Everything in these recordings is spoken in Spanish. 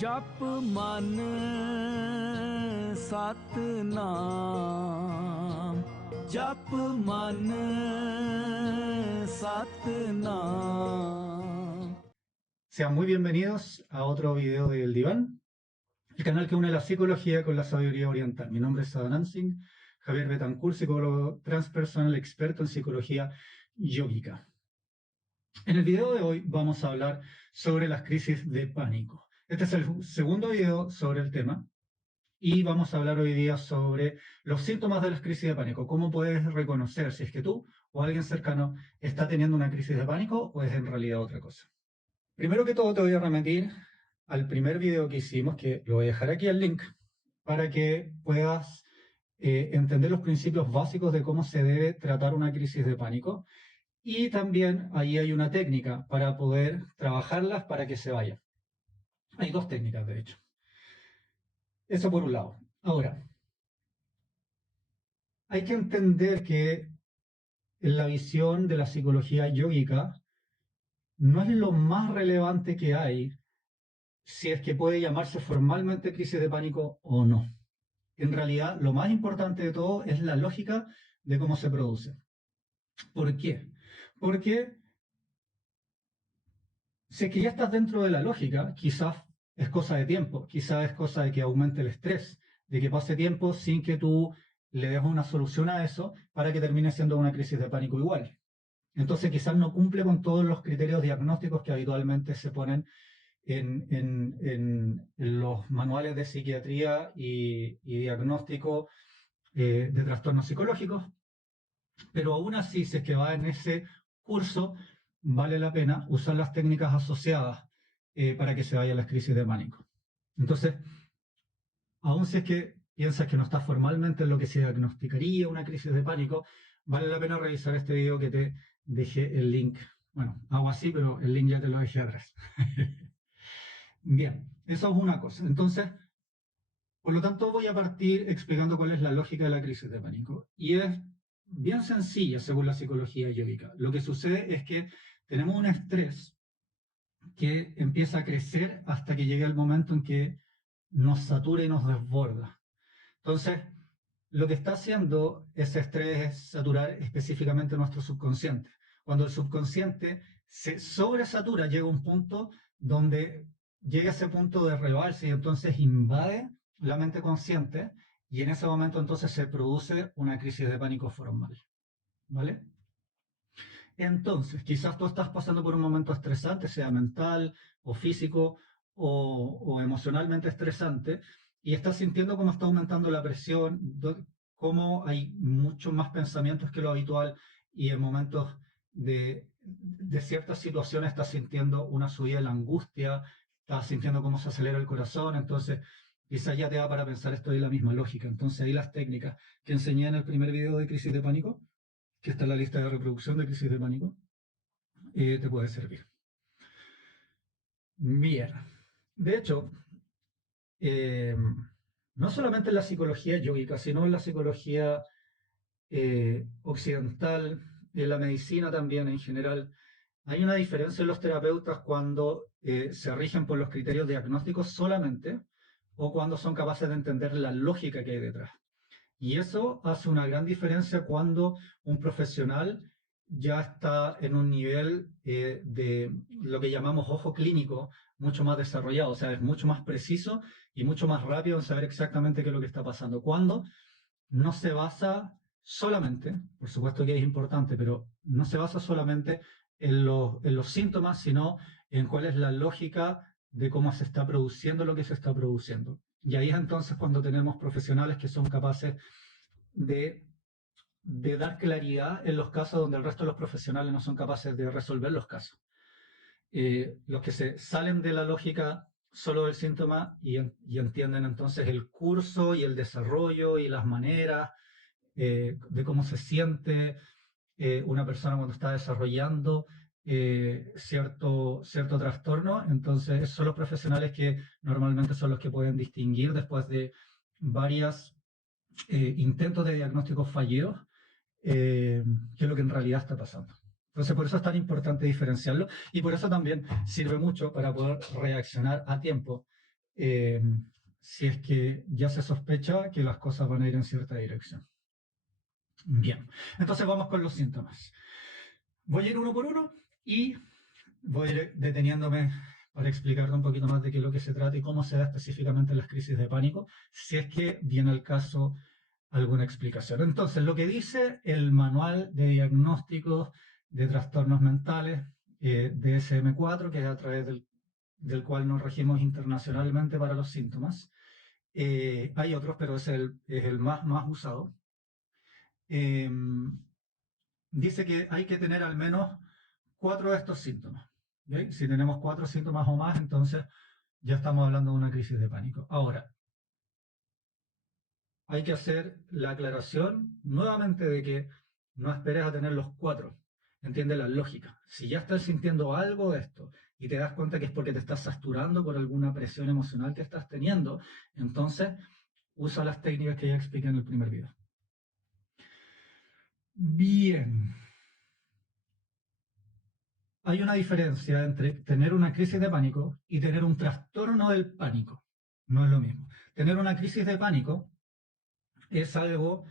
जप मन सतनाम जप मन Satnam. Sean muy bienvenidos a otro video del Diván, el canal que une la psicología con la sabiduría oriental. Mi nombre es Sadhanand Singh, Javier Betancourt, psicólogo transpersonal experto en psicología yógica. En el video de hoy vamos a hablar sobre las crisis de pánico. Este es el segundo video sobre el tema y vamos a hablar hoy día sobre los síntomas de las crisis de pánico. Cómo puedes reconocer si es que tú o alguien cercano está teniendo una crisis de pánico o es en realidad otra cosa. Primero que todo te voy a remitir al primer video que hicimos, que lo voy a dejar aquí el link, para que puedas entender los principios básicos de cómo se debe tratar una crisis de pánico. Y también ahí hay una técnica para poder trabajarlas para que se vaya. Hay dos técnicas, de hecho. Eso por un lado. Ahora, hay que entender que en la visión de la psicología yógica no es lo más relevante que hay si es que puede llamarse formalmente crisis de pánico o no. En realidad, lo más importante de todo es la lógica de cómo se produce. ¿Por qué? Porque si es que ya estás dentro de la lógica, quizás es cosa de tiempo, quizás es cosa de que aumente el estrés, de que pase tiempo sin que tú le des una solución a eso para que termine siendo una crisis de pánico igual. Entonces quizás no cumple con todos los criterios diagnósticos que habitualmente se ponen en los manuales de psiquiatría y diagnóstico de trastornos psicológicos, pero aún así, si es que va en ese curso, vale la pena usar las técnicas asociadas para que se vayan las crisis de pánico. Entonces, aún si es que piensas que no está formalmente en lo que se diagnosticaría una crisis de pánico, vale la pena revisar este video que te dejé el link. Bueno, hago así, pero el link ya te lo dejé atrás. Bien, eso es una cosa. Entonces, por lo tanto, voy a partir explicando cuál es la lógica de la crisis de pánico. Y es bien sencilla según la psicología yógica. Lo que sucede es que tenemos un estrés que empieza a crecer hasta que llega el momento en que nos satura y nos desborda. Entonces, lo que está haciendo ese estrés es saturar específicamente nuestro subconsciente. Cuando el subconsciente se sobresatura, llega un punto donde llega ese punto de rebalse y entonces invade la mente consciente y en ese momento entonces se produce una crisis de pánico formal. ¿Vale? Entonces, quizás tú estás pasando por un momento estresante, sea mental o físico o emocionalmente estresante, y estás sintiendo cómo está aumentando la presión, cómo hay muchos más pensamientos que lo habitual, y en momentos de ciertas situaciones estás sintiendo una subida de la angustia, estás sintiendo cómo se acelera el corazón, entonces quizás ya te da para pensar esto de la misma lógica. Entonces ahí las técnicas que enseñé en el primer video de crisis de pánico, que está en la lista de reproducción de crisis de pánico, te puede servir. Bien, de hecho, no solamente en la psicología yógica, sino en la psicología occidental, en la medicina también en general, hay una diferencia en los terapeutas cuando se rigen por los criterios diagnósticos solamente o cuando son capaces de entender la lógica que hay detrás. Y eso hace una gran diferencia cuando un profesional ya está en un nivel de lo que llamamos ojo clínico mucho más desarrollado, o sea, es mucho más preciso y mucho más rápido en saber exactamente qué es lo que está pasando. Cuando no se basa solamente, por supuesto que es importante, pero no se basa solamente en los síntomas, sino en cuál es la lógica de cómo se está produciendo lo que se está produciendo. Y ahí es entonces cuando tenemos profesionales que son capaces de dar claridad en los casos donde el resto de los profesionales no son capaces de resolver los casos. Los que se salen de la lógica solo del síntoma y entienden entonces el curso y el desarrollo y las maneras de cómo se siente una persona cuando está desarrollando cierto trastorno. Entonces son los profesionales que normalmente son los que pueden distinguir después de varios intentos de diagnóstico fallidos qué es lo que en realidad está pasando. Entonces por eso es tan importante diferenciarlo y por eso también sirve mucho para poder reaccionar a tiempo si es que ya se sospecha que las cosas van a ir en cierta dirección. Bien, entonces vamos con los síntomas. Voy a ir uno por uno y voy a ir deteniéndome para explicarte un poquito más de qué es lo que se trata y cómo se da específicamente en las crisis de pánico, si es que viene al caso alguna explicación. Entonces, lo que dice el Manual de Diagnósticos de Trastornos Mentales, DSM-4, que es a través del cual nos regimos internacionalmente para los síntomas. Hay otros, pero es el más usado. Dice que hay que tener al menos 4 de estos síntomas. ¿Okay? Si tenemos 4 síntomas o más, entonces ya estamos hablando de una crisis de pánico. Ahora, hay que hacer la aclaración nuevamente de que no esperes a tener los 4. Entiende la lógica. Si ya estás sintiendo algo de esto y te das cuenta que es porque te estás saturando por alguna presión emocional que estás teniendo, entonces usa las técnicas que ya expliqué en el primer video. Bien. Hay una diferencia entre tener una crisis de pánico y tener un trastorno del pánico. No es lo mismo. Tener una crisis de pánico es algo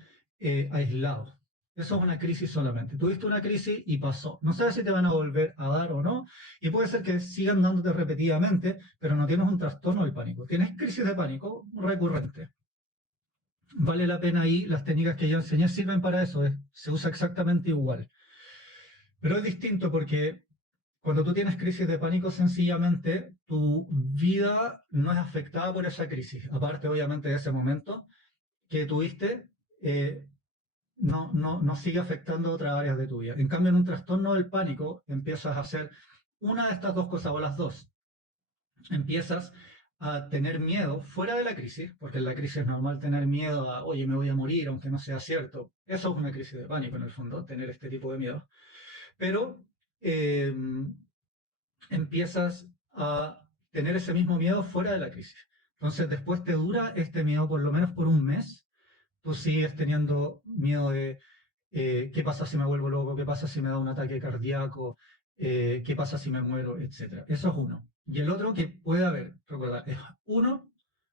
aislado. Eso es una crisis solamente. Tuviste una crisis y pasó. No sabes si te van a volver a dar o no. Y puede ser que sigan dándote repetidamente, pero no tienes un trastorno del pánico. Tienes crisis de pánico recurrente. Vale la pena ahí, las técnicas que yo enseñé sirven para eso. Se usa exactamente igual. Pero es distinto porque cuando tú tienes crisis de pánico, sencillamente tu vida no es afectada por esa crisis. Aparte, obviamente, de ese momento que tuviste, no sigue afectando otras áreas de tu vida. En cambio, en un trastorno del pánico, empiezas a hacer una de estas dos cosas o las dos. Empiezas a tener miedo fuera de la crisis, porque en la crisis es normal tener miedo a, oye, me voy a morir, aunque no sea cierto. Eso es una crisis de pánico, en el fondo, tener este tipo de miedo. Pero empiezas a tener ese mismo miedo fuera de la crisis. Entonces, después te dura este miedo por lo menos por un mes. Tú sigues teniendo miedo de qué pasa si me vuelvo loco, qué pasa si me da un ataque cardíaco, qué pasa si me muero, etc. Eso es uno. Y el otro que puede haber, recordad, es uno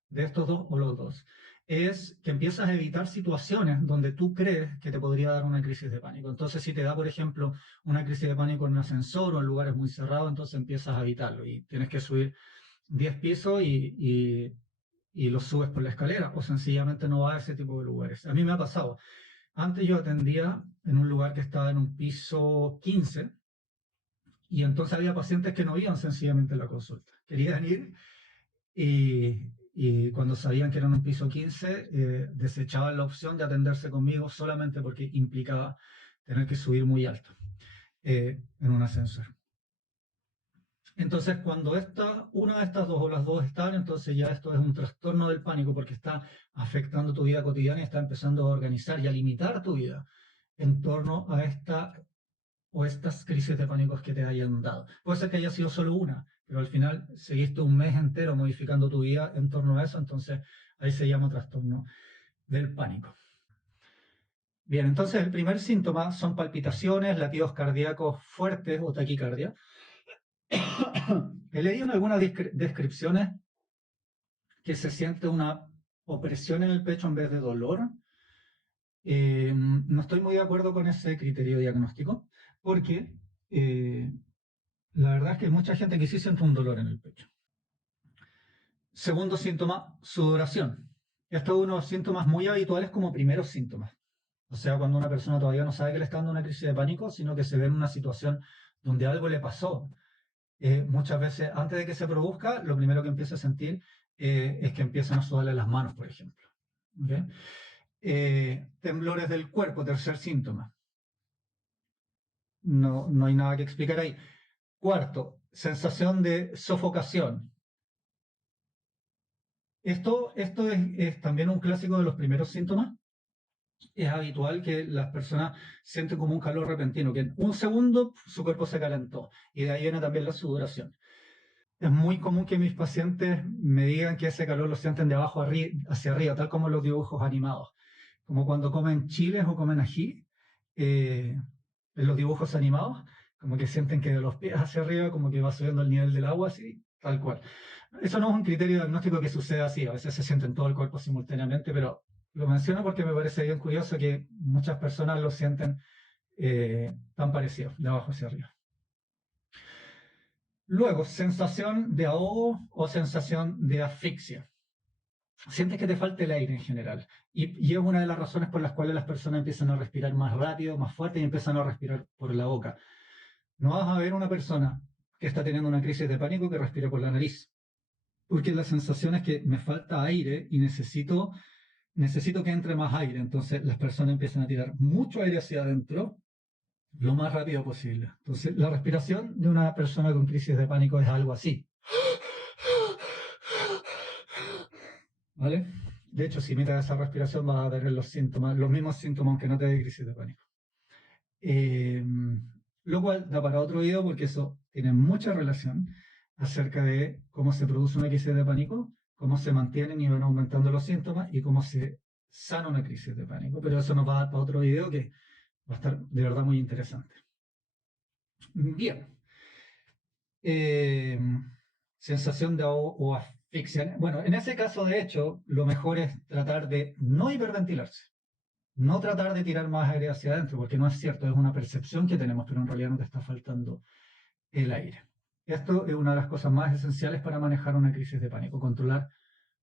de estos dos o los dos, es que empiezas a evitar situaciones donde tú crees que te podría dar una crisis de pánico. Entonces, si te da, por ejemplo, una crisis de pánico en un ascensor o en lugares muy cerrados, entonces empiezas a evitarlo y tienes que subir 10 pisos y los subes por la escalera o sencillamente no vas a ese tipo de lugares. A mí me ha pasado. Antes yo atendía en un lugar que estaba en un piso 15 y entonces había pacientes que no iban sencillamente a la consulta. Querían ir y cuando sabían que era en un piso 15, desechaban la opción de atenderse conmigo solamente porque implicaba tener que subir muy alto en un ascensor. Entonces, cuando una de estas dos o las dos están, entonces ya esto es un trastorno del pánico porque está afectando tu vida cotidiana y está empezando a organizar y a limitar tu vida en torno a esta o estas crisis de pánicos que te hayan dado. Puede ser que haya sido solo una, pero al final seguiste un mes entero modificando tu vida en torno a eso, entonces ahí se llama trastorno del pánico. Bien, entonces el primer síntoma son palpitaciones, latidos cardíacos fuertes o taquicardia. He leído en algunas descripciones que se siente una opresión en el pecho en vez de dolor. No estoy muy de acuerdo con ese criterio diagnóstico, porque la verdad es que hay mucha gente que sí siente un dolor en el pecho. Segundo síntoma, sudoración. Esto es uno de los síntomas muy habituales como primeros síntomas. O sea, cuando una persona todavía no sabe que le está dando una crisis de pánico, sino que se ve en una situación donde algo le pasó. Muchas veces, antes de que se produzca, lo primero que empieza a sentir es que empiezan a sudarle las manos, por ejemplo. ¿Okay? Temblores del cuerpo, tercer síntoma. No hay nada que explicar ahí. Cuarto, sensación de sofocación. Esto es también un clásico de los primeros síntomas. Es habitual que las personas sienten como un calor repentino, que en un segundo su cuerpo se calentó y de ahí viene también la sudoración. Es muy común que mis pacientes me digan que ese calor lo sienten de abajo hacia arriba, tal como los dibujos animados. Como cuando comen chiles o comen ají, en los dibujos animados, como que sienten que de los pies hacia arriba, como que va subiendo el nivel del agua, así, tal cual. Eso no es un criterio diagnóstico que suceda así, a veces se siente en todo el cuerpo simultáneamente, pero lo menciono porque me parece bien curioso que muchas personas lo sienten tan parecido, de abajo hacia arriba. Luego, sensación de ahogo o sensación de asfixia. Sientes que te falta el aire en general. Y es una de las razones por las cuales las personas empiezan a respirar más rápido, más fuerte y empiezan a respirar por la boca. No vas a ver una persona que está teniendo una crisis de pánico que respire por la nariz. Porque la sensación es que me falta aire y necesito que entre más aire. Entonces las personas empiezan a tirar mucho aire hacia adentro lo más rápido posible. Entonces la respiración de una persona con crisis de pánico es algo así. ¿Vale? De hecho, si imitas esa respiración vas a tener los síntomas, los mismos síntomas aunque no te dé crisis de pánico. Lo cual da para otro video porque eso tiene mucha relación acerca de cómo se produce una crisis de pánico, cómo se mantienen y van aumentando los síntomas y cómo se sana una crisis de pánico. Pero eso nos va a dar para otro video que va a estar de verdad muy interesante. Bien. Sensación de ahogo o asfixia. Bueno, en ese caso, de hecho, lo mejor es tratar de no hiperventilarse. No tratar de tirar más aire hacia adentro, porque no es cierto, es una percepción que tenemos, pero en realidad no te está faltando el aire. Esto es una de las cosas más esenciales para manejar una crisis de pánico, controlar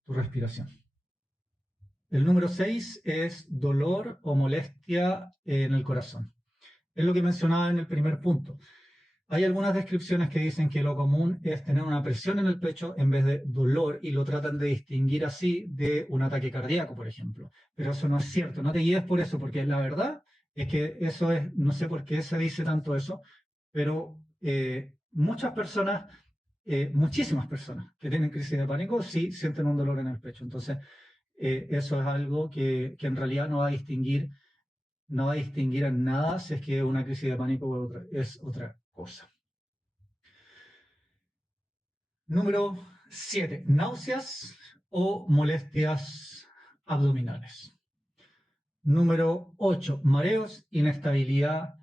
tu respiración. El número 6 es dolor o molestia en el corazón. Es lo que mencionaba en el primer punto. Hay algunas descripciones que dicen que lo común es tener una presión en el pecho en vez de dolor y lo tratan de distinguir así de un ataque cardíaco, por ejemplo. Pero eso no es cierto, no te guíes por eso, porque la verdad es que eso es, no sé por qué se dice tanto eso, pero muchas personas, muchísimas personas que tienen crisis de pánico sí sienten un dolor en el pecho. Entonces, eso es algo que en realidad no va a distinguir en nada si es que una crisis de pánico es otra cosa. Número 7. Náuseas o molestias abdominales. Número 8. Mareos, inestabilidad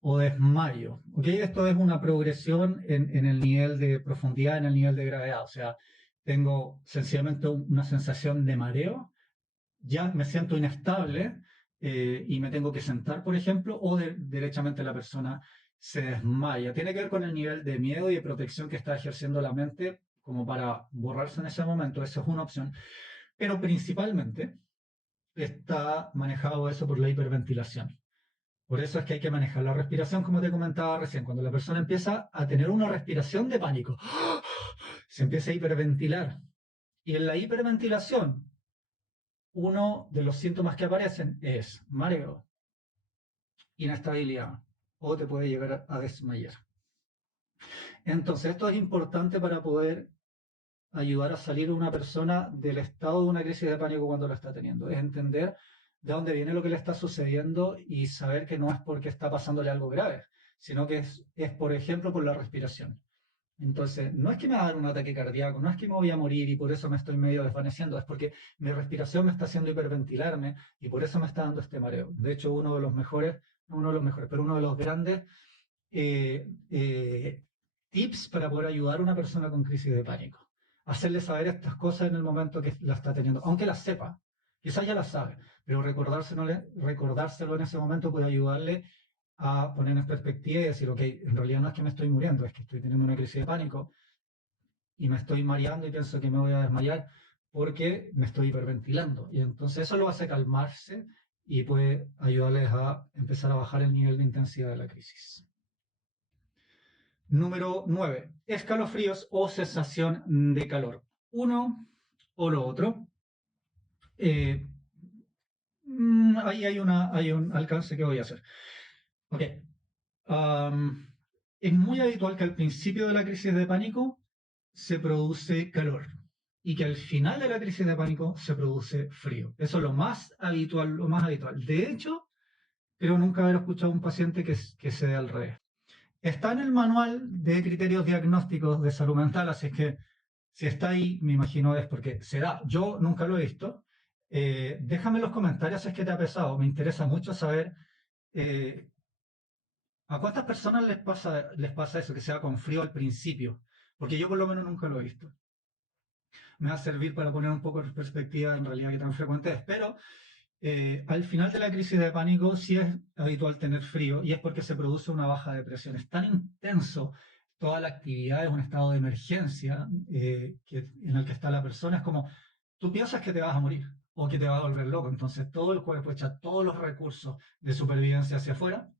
o desmayo. ¿Okay? Esto es una progresión en el nivel de profundidad, en el nivel de gravedad. O sea, tengo sencillamente una sensación de mareo, ya me siento inestable y me tengo que sentar, por ejemplo, o derechamente la persona se desmaya. Tiene que ver con el nivel de miedo y de protección que está ejerciendo la mente como para borrarse en ese momento. Esa es una opción. Pero principalmente está manejado eso por la hiperventilación. Por eso es que hay que manejar la respiración, como te comentaba recién. Cuando la persona empieza a tener una respiración de pánico, se empieza a hiperventilar. Y en la hiperventilación, uno de los síntomas que aparecen es mareo, inestabilidad o te puede llegar a desmayar. Entonces, esto es importante para poder ayudar a salir a una persona del estado de una crisis de pánico cuando lo está teniendo. Es entender de dónde viene lo que le está sucediendo y saber que no es porque está pasándole algo grave, sino que es por ejemplo, por la respiración. Entonces, no es que me va a dar un ataque cardíaco, no es que me voy a morir y por eso me estoy medio desvaneciendo, es porque mi respiración me está haciendo hiperventilarme y por eso me está dando este mareo. De hecho, uno de los mejores, pero uno de los grandes tips para poder ayudar a una persona con crisis de pánico. Hacerle saber estas cosas en el momento que la está teniendo, aunque las sepa, quizás ya las sabe, pero recordárselo en ese momento puede ayudarle a poner en perspectiva y decir, ok, en realidad no es que me estoy muriendo, es que estoy teniendo una crisis de pánico y me estoy mareando y pienso que me voy a desmayar porque me estoy hiperventilando. Y entonces eso lo hace calmarse y puede ayudarles a empezar a bajar el nivel de intensidad de la crisis. Número 9. Escalofríos o sensación de calor. Uno o lo otro. Ahí hay un alcance que voy a hacer. Ok. Es muy habitual que al principio de la crisis de pánico se produce calor y que al final de la crisis de pánico se produce frío. Eso es lo más habitual, lo más habitual. De hecho, creo nunca haber escuchado a un paciente que se dé al revés. Está en el manual de criterios diagnósticos de salud mental, así que si está ahí, me imagino es porque se da. Yo nunca lo he visto. Déjame en los comentarios si es que te ha pesado. Me interesa mucho saber ¿a cuántas personas les pasa eso, que sea con frío al principio? Porque yo por lo menos nunca lo he visto. me va a servir para poner un poco en perspectiva en realidad qué tan frecuente es. Pero al final de la crisis de pánico sí es habitual tener frío y es porque se produce una baja de presión. Es tan intenso toda la actividad, es un estado de emergencia en el que está la persona. Es como tú piensas que te vas a morir o que te vas a volver loco. Entonces todo el cuerpo echa todos los recursos de supervivencia hacia afuera.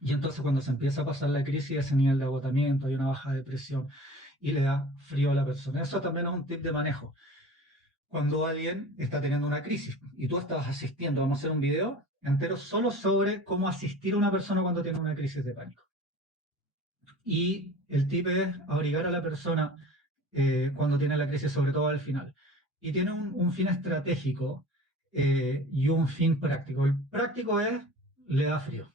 Y entonces cuando se empieza a pasar la crisis, ese nivel de agotamiento, hay una baja de presión y le da frío a la persona. Eso también es un tip de manejo. Cuando alguien está teniendo una crisis y tú estás asistiendo, vamos a hacer un video entero solo sobre cómo asistir a una persona cuando tiene una crisis de pánico. Y el tip es abrigar a la persona cuando tiene la crisis, sobre todo al final. Y tiene un fin estratégico y un fin práctico. El práctico es, le da frío.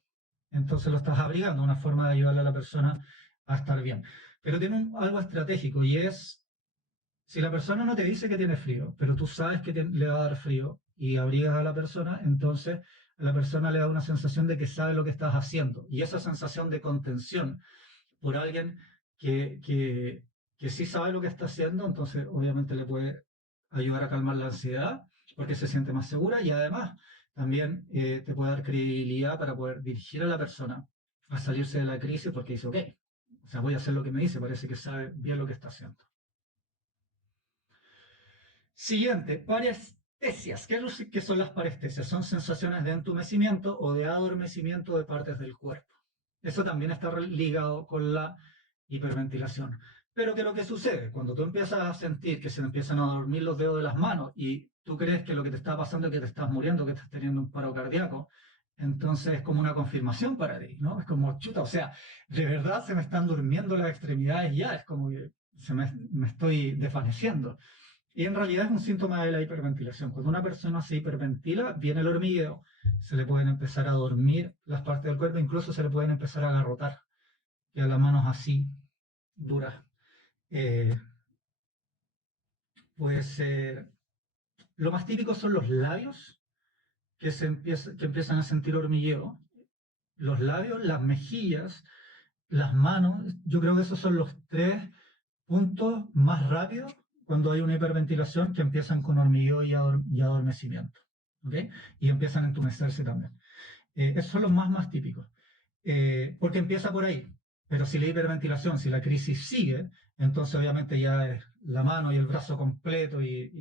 Entonces lo estás abrigando, una forma de ayudarle a la persona a estar bien. Pero tiene algo estratégico y es, si la persona no te dice que tiene frío, pero tú sabes que le va a dar frío y abrigas a la persona, entonces a la persona le da una sensación de que sabe lo que estás haciendo. Y esa sensación de contención por alguien que sí sabe lo que está haciendo, entonces obviamente le puede ayudar a calmar la ansiedad porque se siente más segura y además también te puede dar credibilidad para poder dirigir a la persona a salirse de la crisis porque dice, ok, o sea, voy a hacer lo que me dice, parece que sabe bien lo que está haciendo. Siguiente, parestesias. ¿Qué son las parestesias? Son sensaciones de entumecimiento o de adormecimiento de partes del cuerpo. Eso también está ligado con la hiperventilación. Pero ¿qué es lo que sucede? Cuando tú empiezas a sentir que se te empiezan a dormir los dedos de las manos y tú crees que lo que te está pasando es que te estás muriendo, que estás teniendo un paro cardíaco, entonces es como una confirmación para ti, ¿no? Es como, chuta, o sea, de verdad se me están durmiendo las extremidades ya, es como que me estoy desvaneciendo. Y en realidad es un síntoma de la hiperventilación. Cuando una persona se hiperventila, viene el hormigueo, se le pueden empezar a dormir las partes del cuerpo, incluso se le pueden empezar a agarrotar, y a las manos así, duras. Eh, pues lo más típico son los labios, que empiezan a sentir hormigueo. Los labios, las mejillas, las manos, yo creo que esos son los tres puntos más rápidos cuando hay una hiperventilación que empiezan con hormigueo y adormecimiento. ¿Okay? Y empiezan a entumecerse también. Esos son los más típicos. Porque empieza por ahí. Pero si la hiperventilación, si la crisis sigue, entonces obviamente ya es la mano y el brazo completo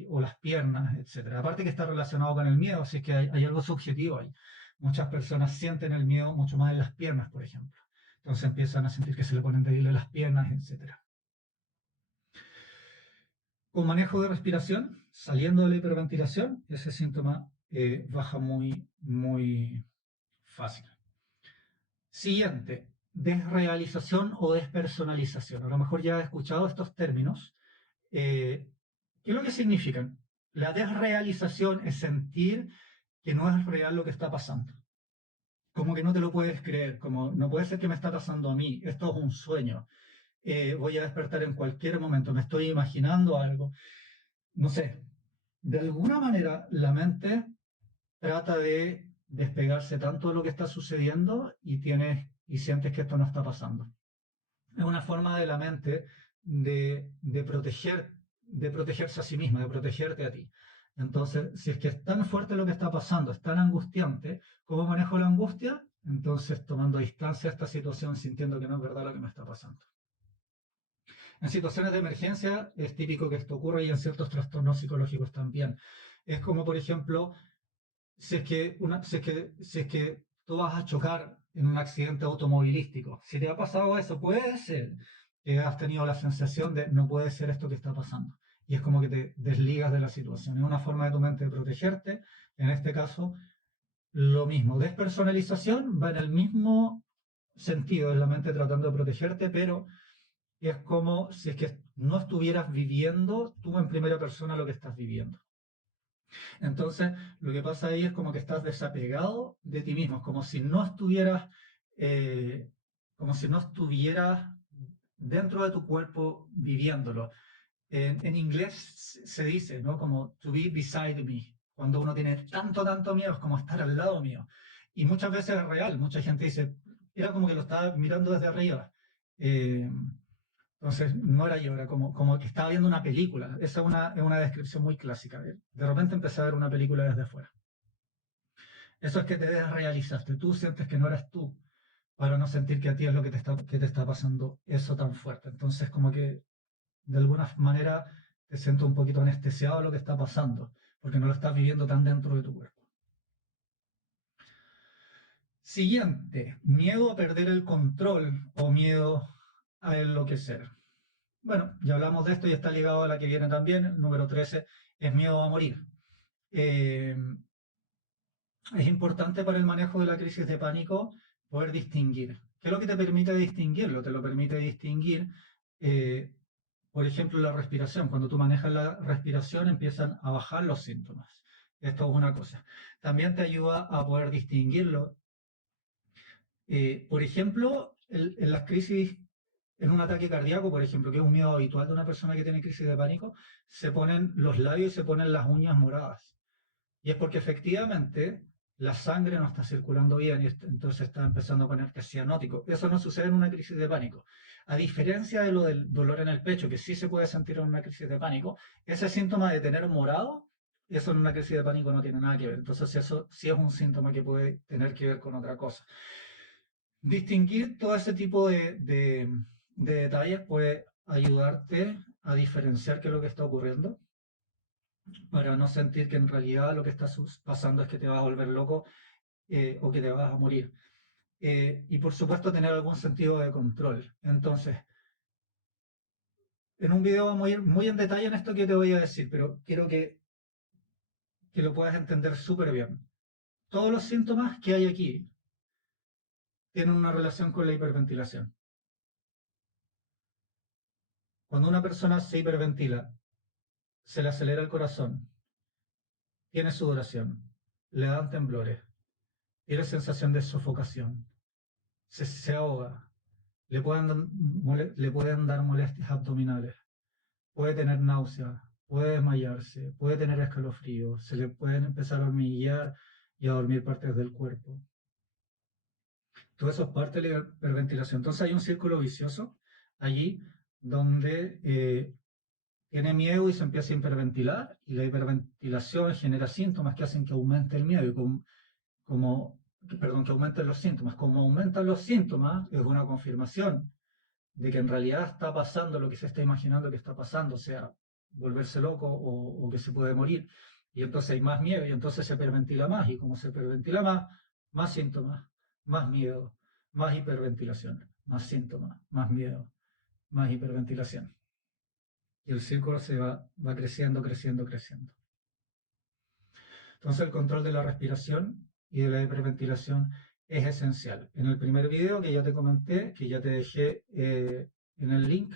o las piernas, etc. Aparte que está relacionado con el miedo, así que hay algo subjetivo ahí. Muchas personas sienten el miedo mucho más en las piernas, por ejemplo. Entonces empiezan a sentir que se le ponen débiles las piernas, etc. Con manejo de respiración, saliendo de la hiperventilación, ese síntoma baja muy fácil. Siguiente, desrealización o despersonalización. A lo mejor ya has escuchado estos términos. ¿Qué es lo que significan? La desrealización es sentir que no es real lo que está pasando. Como que no te lo puedes creer, como no puede ser que me está pasando a mí, esto es un sueño. Voy a despertar en cualquier momento, me estoy imaginando algo. No sé, de alguna manera la mente trata de despegarse tanto de lo que está sucediendo y sientes que esto no está pasando. Es una forma de la mente de protegerse a sí misma, de protegerte a ti. Entonces, si es que es tan fuerte lo que está pasando, es tan angustiante, ¿cómo manejo la angustia? Entonces, tomando distancia a esta situación, sintiendo que no es verdad lo que me está pasando. En situaciones de emergencia es típico que esto ocurra y en ciertos trastornos psicológicos también. Es como, por ejemplo, si es que tú vas a chocar en un accidente automovilístico. Si te ha pasado eso, puede ser que has tenido la sensación de no puede ser esto que está pasando. Y es como que te desligas de la situación. Es una forma de tu mente de protegerte. En este caso, lo mismo. Despersonalización va en el mismo sentido, es la mente tratando de protegerte, pero es como si es que no estuvieras viviendo tú en primera persona lo que estás viviendo. Entonces, lo que pasa ahí es como que estás desapegado de ti mismo, eh, como si no estuvieras dentro de tu cuerpo viviéndolo. En inglés se dice, ¿no? Como to be beside me. Cuando uno tiene tanto miedo, es como estar al lado mío. Y muchas veces es real. Mucha gente dice, era como que lo estaba mirando desde arriba. Eh, Entonces, no era yo, era como que estaba viendo una película. Esa es una descripción muy clásica. De repente empecé a ver una película desde fuera. Eso es que te desrealizaste. Tú sientes que no eres tú para no sentir que a ti es lo que te está pasando eso tan fuerte. Entonces, como que de alguna manera te siento un poquito anestesiado de lo que está pasando, porque no lo estás viviendo tan dentro de tu cuerpo. Siguiente, miedo a perder el control o miedo a enloquecer. Bueno, ya hablamos de esto y está ligado a la que viene también. El número 13 es miedo a morir. Eh, es importante para el manejo de la crisis de pánico poder distinguir. ¿Qué es lo que te permite distinguirlo? Te lo permite distinguir, eh, por ejemplo, la respiración. Cuando tú manejas la respiración empiezan a bajar los síntomas. Esto es una cosa. También te ayuda a poder distinguirlo. Por ejemplo, en las crisis, en un ataque cardíaco, por ejemplo, que es un miedo habitual de una persona que tiene crisis de pánico, se ponen los labios y se ponen las uñas moradas. Y es porque efectivamente la sangre no está circulando bien y entonces está empezando a ponerte cianótico. Eso no sucede en una crisis de pánico. A diferencia de lo del dolor en el pecho, que sí se puede sentir en una crisis de pánico, ese síntoma de tener morado, eso en una crisis de pánico no tiene nada que ver. Entonces eso sí es un síntoma que puede tener que ver con otra cosa. Distinguir todo ese tipo de detalles puede ayudarte a diferenciar qué es lo que está ocurriendo para no sentir que en realidad lo que está pasando es que te vas a volver loco o que te vas a morir. Y por supuesto tener algún sentido de control. Entonces, en un video vamos a ir muy en detalle en esto que te voy a decir, pero quiero que lo puedas entender súper bien. Todos los síntomas que hay aquí tienen una relación con la hiperventilación. Cuando una persona se hiperventila, se le acelera el corazón, tiene sudoración, le dan temblores, tiene sensación de sofocación, se ahoga, le pueden dar molestias abdominales, puede tener náuseas, puede desmayarse, puede tener escalofríos, se le pueden empezar a hormiguear y a dormir partes del cuerpo. Todo eso es parte de la hiperventilación. Entonces hay un círculo vicioso allí donde tiene miedo y se empieza a hiperventilar, y la hiperventilación genera síntomas que hacen que aumente el miedo, y que aumenten los síntomas. Como aumentan los síntomas, es una confirmación de que en realidad está pasando lo que se está imaginando que está pasando, o sea, volverse loco o que se puede morir. Y entonces hay más miedo y entonces se hiperventila más, y como se hiperventila más síntomas, más miedo, más hiperventilación, más síntomas, más miedo, más hiperventilación. Y el círculo va creciendo, creciendo, creciendo. Entonces el control de la respiración y de la hiperventilación es esencial. En el primer video que ya te comenté, que ya te dejé en el link,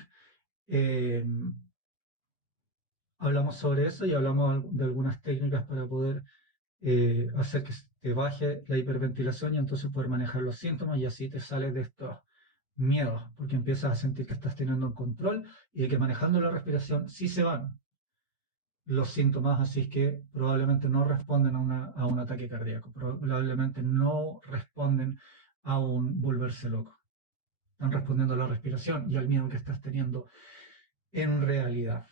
hablamos sobre eso y hablamos de algunas técnicas para poder hacer que te baje la hiperventilación y entonces poder manejar los síntomas, y así te sales de estos miedos, porque empiezas a sentir que estás teniendo un control y de que manejando la respiración sí se van los síntomas, así es que probablemente no responden a un ataque cardíaco, probablemente no responden a un volverse loco. Están respondiendo a la respiración y al miedo que estás teniendo en realidad.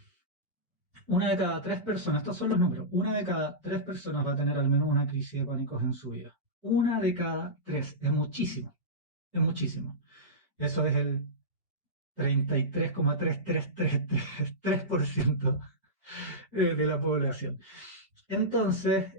Una de cada 3 personas, estos son los números, una de cada 3 personas va a tener al menos una crisis de pánico en su vida. Una de cada 3, es muchísimo, es muchísimo. Eso es el 33,3333% de la población. Entonces,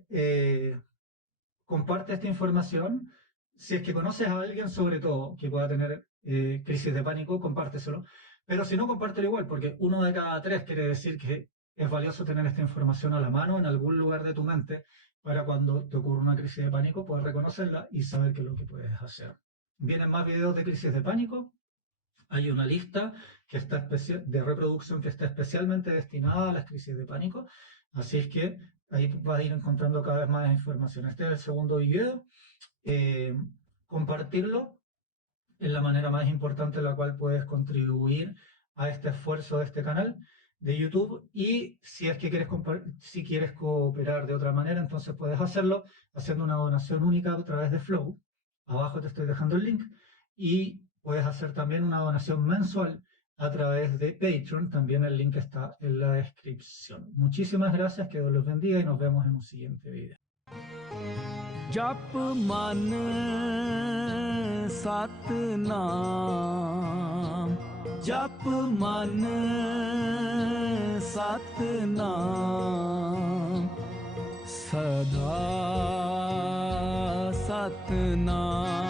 comparte esta información. Si es que conoces a alguien, sobre todo, que pueda tener crisis de pánico, compárteselo. Pero si no, compártelo igual, porque uno de cada 3 quiere decir que es valioso tener esta información a la mano en algún lugar de tu mente para cuando te ocurra una crisis de pánico, poder reconocerla y saber qué es lo que puedes hacer. Vienen más videos de crisis de pánico. Hay una lista que está de reproducción que está especialmente destinada a las crisis de pánico. Así es que ahí vas a ir encontrando cada vez más información. Este es el segundo video. Compartirlo es la manera más importante en la cual puedes contribuir a este esfuerzo de este canal de YouTube. Y si es que si quieres cooperar de otra manera, entonces puedes hacerlo haciendo una donación única a través de Flow. Abajo te estoy dejando el link. Y puedes hacer también una donación mensual a través de Patreon. También el link está en la descripción. Muchísimas gracias, que Dios los bendiga y nos vemos en un siguiente video. ਜਪ ਮਨ ਸਤਨਾਮ ਜਪ ਮਨ ਸਤਨਾਮ ਸਦਾ ਸਤਨਾਮ